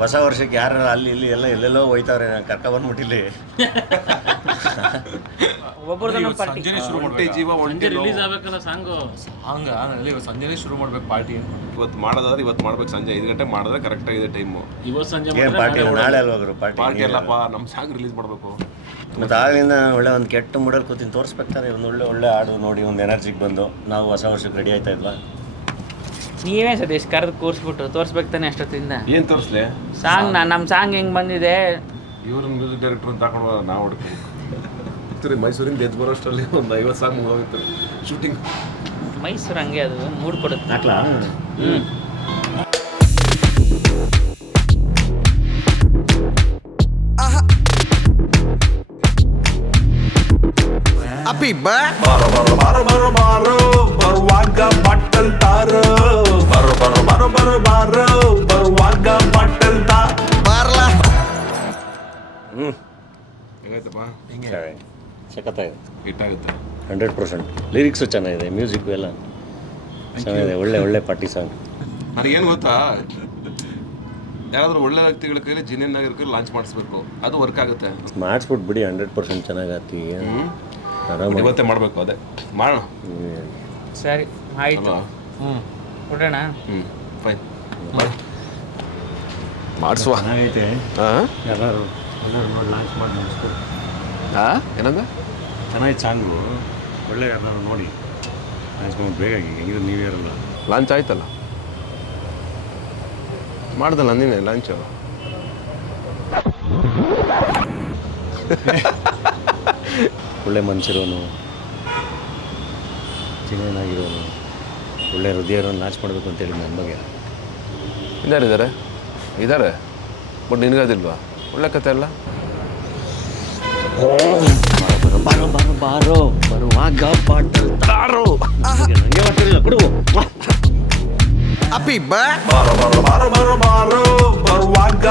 ಹೊಸ ವರ್ಷಕ್ಕೆ ಯಾರು ಅಲ್ಲಿ ಇಲ್ಲಿ ಎಲ್ಲ ಎಲ್ಲೆಲ್ಲೋ ಹೋಯ್ತಾವ್ರೆ ನಾನು ಕರ್ಕ ಬಂದ್ಬಿಟ್ಟಿಲ್ಲಿ. ಒಬ್ಬರದೊಂದು ಪಾರ್ಟಿ. ಸಂಜೆನೆ ಶುರು ಜೀವ ರಿಲೀಸ್ ಆಗ್ಬೇಕಲ್ಲ ಸಾಂಗು. ಹಂಗ ಅಲ್ಲಿ ಸಂಜೆನೇ ಶುರು ಮಾಡ್ಬೇಕು ಪಾರ್ಟಿ. ಇವತ್ತು ಮಾಡೋದಾದ್ರೆ ಇವತ್ತು ಮಾಡ್ಬೇಕು ಸಂಜೆ ಐದು ಗಂಟೆ ಮಾಡಿದ್ರೆ ಕರೆಕ್ಟ್ ಆಗಿದೆ ಟೈಮು ಇವತ್ತು ಸಂಜೆ ಏನು ಪಾರ್ಟಿ? ನಾಳೆ ನಾಳೆ ಪಾರ್ಟಿ? ಪಾರ್ಟಿ ಅಲ್ಲಪ್ಪ ನಮ್ಮ ಸಾಂಗ್ ರಿಲೀಸ್ ಮಾಡಬೇಕು. ಮತ್ತು ಆಗಲಿಂದ ಒಳ್ಳೆ ಒಂದು ಕೆಟ್ಟ ಮೂಡಲ್ಲಿ ಕೂತಿನ. ತೋರಿಸ್ಬೇಕಾರೆ ಒಂದು ಒಳ್ಳೆ ಒಳ್ಳೆ ಹಾಡು ನೋಡಿ ಒಂದು ಎನರ್ಜಿಗೆ ಬಂದು. ನಾವು ಹೊಸ ವರ್ಷಕ್ಕೆ ರೆಡಿ ಆಯ್ತಾ ಇದ್ವಾ? ನೀವೇ ಸತೀಶ್ ಕರೆದು ಕೂರಿಸ್ಬಿಟ್ರು ತೋರಿಸ್ಬೇಕು ತಾನೆ ಅಷ್ಟೊತ್ತಿಂದ. ಏನು ತೋರಿಸ್ಲಿ? ಸಾಂಗ್ ನಾ ನಮ್ಮ ಸಾಂಗ್ ಹೆಂಗ್ ಬಂದಿದೆ? ಇವ್ರ ಮ್ಯೂಸಿಕ್ ಡೈರೆಕ್ಟರ್ ಅಂತ ಹಾಕೊಂಡು ನಾವು ಹೊಡ್ತೀವಿ ಮೈಸೂರಿಂದ ಎದ್ದು ಬರೋಷ್ಟರಲ್ಲಿ ಒಂದು ಐವತ್ತು ಸಾಂಗ್ ಮುಗೋಗಿತ್ತು ಶೂಟಿಂಗ್ ಮೈಸೂರು ಹಂಗೆ ಅದು ಮೂಡ್ ಕೊಡುತ್ತೆ. ಹಾಕ್ಲಾ ಹ್ಞೂ ಅಪ್ಪಿ ಬಾ ಹೆಂಗಾಯ್ತಪ್ಪ? ಸಖತ್ತಾಗಿದೆ. ಹಿಟ್ಟಾಗುತ್ತೆ ಹಂಡ್ರೆಡ್ ಪರ್ಸೆಂಟ್. ಲಿರಿಕ್ಸು ಚೆನ್ನಾಗಿದೆ ಮ್ಯೂಸಿಕ್ ಎಲ್ಲ ಚೆನ್ನಾಗಿದೆ ಒಳ್ಳೆ ಒಳ್ಳೆ ಪಾರ್ಟಿ ಸಾಂಗ್ ನನಗೇನು ಗೊತ್ತಾ? ಯಾರಾದರೂ ಒಳ್ಳೆ ವ್ಯಕ್ತಿಗಳ ಕೈಲಿ ಜಿನಿಯನ್ ಆಗಿರೋ ಕೈಲಿ ಲಾಂಚ್ ಮಾಡಿಸ್ಬೇಕು. ಅದು ವರ್ಕ್ ಆಗುತ್ತೆ. ಮಾಡಿಸ್ಬಿಟ್ಟು ಬಿಡಿ ಹಂಡ್ರೆಡ್ ಪರ್ಸೆಂಟ್ ಚೆನ್ನಾಗತ್ತಿ ಆರಾಮಾಗಿ. ಇವತ್ತೇ ಮಾಡಬೇಕು ಅದೇ. ಮಾಡೋಣ. ಸರಿ ಆಯ್ತು. ಹ್ಞೂ ಕೊಡೋಣ? ಹ್ಞೂ ಫೈನ್ ಮಾಡಿಸುವ. ಚೆನ್ನಾಗೈತೆ. ಹಾಂ? ಎಲ್ಲರೂ ಎಲ್ಲರೂ ನೋಡಿ ಲಾಂಚ್ ಮಾಡಿ ಮಾಡಿಸ್ಬೇಕು ಹಾಂ? ಏನಂದ? ಚೆನ್ನಾಗಿತ್ತು ಸಾಂಗು ಒಳ್ಳೆ ಎಲ್ಲರೂ ನೋಡಿ. ಲಾಂಚ್ ಮಾಡಿ ಬೇಗ ಹೆಂಗಿದ್ರೆ ನೀವೇ ಇರಲ್ಲ ಲಾಂಚ್ ಆಯ್ತಲ್ಲ? ಮಾಡ್ದಲ್ಲ ನೀನೆ ಲಾಂಚು ಒಳ್ಳೆ ಮನುಷ್ಯರೋನು ಚಿನ್ನಾಗಿರೋನು ಒಳ್ಳೆ ಹೃದಯವನ್ನು ಲಾಂಚ್ ಮಾಡಬೇಕು ಅಂತೇಳಿ ನನ್ನ ಬಗ್ಗೆ. ಇದಾರಿದ್ದಾರೆ ಇದ್ದಾರೆ ಬಟ್ ನಿನಗದಿಲ್ವಾ? ಒಳ್ಳೆ ಕತೆ ಅಲ್ಲ ಬಾರೋ ಬಾರೋ ಬಾರೋ ಬರುವಾಗ ಬಾಟಲ್ ತಾರೋ ಹಂಗೆ ಮಾಡ್ತಿರಲಿಲ್ಲ ಕೊಡು ಅಪ್ಪಿ ಬಾ ಬಾರೋ ಬಾರೋ ಬಾರೋ ಬಾರೋ ಬಾರೋ ಬರುವಾಗ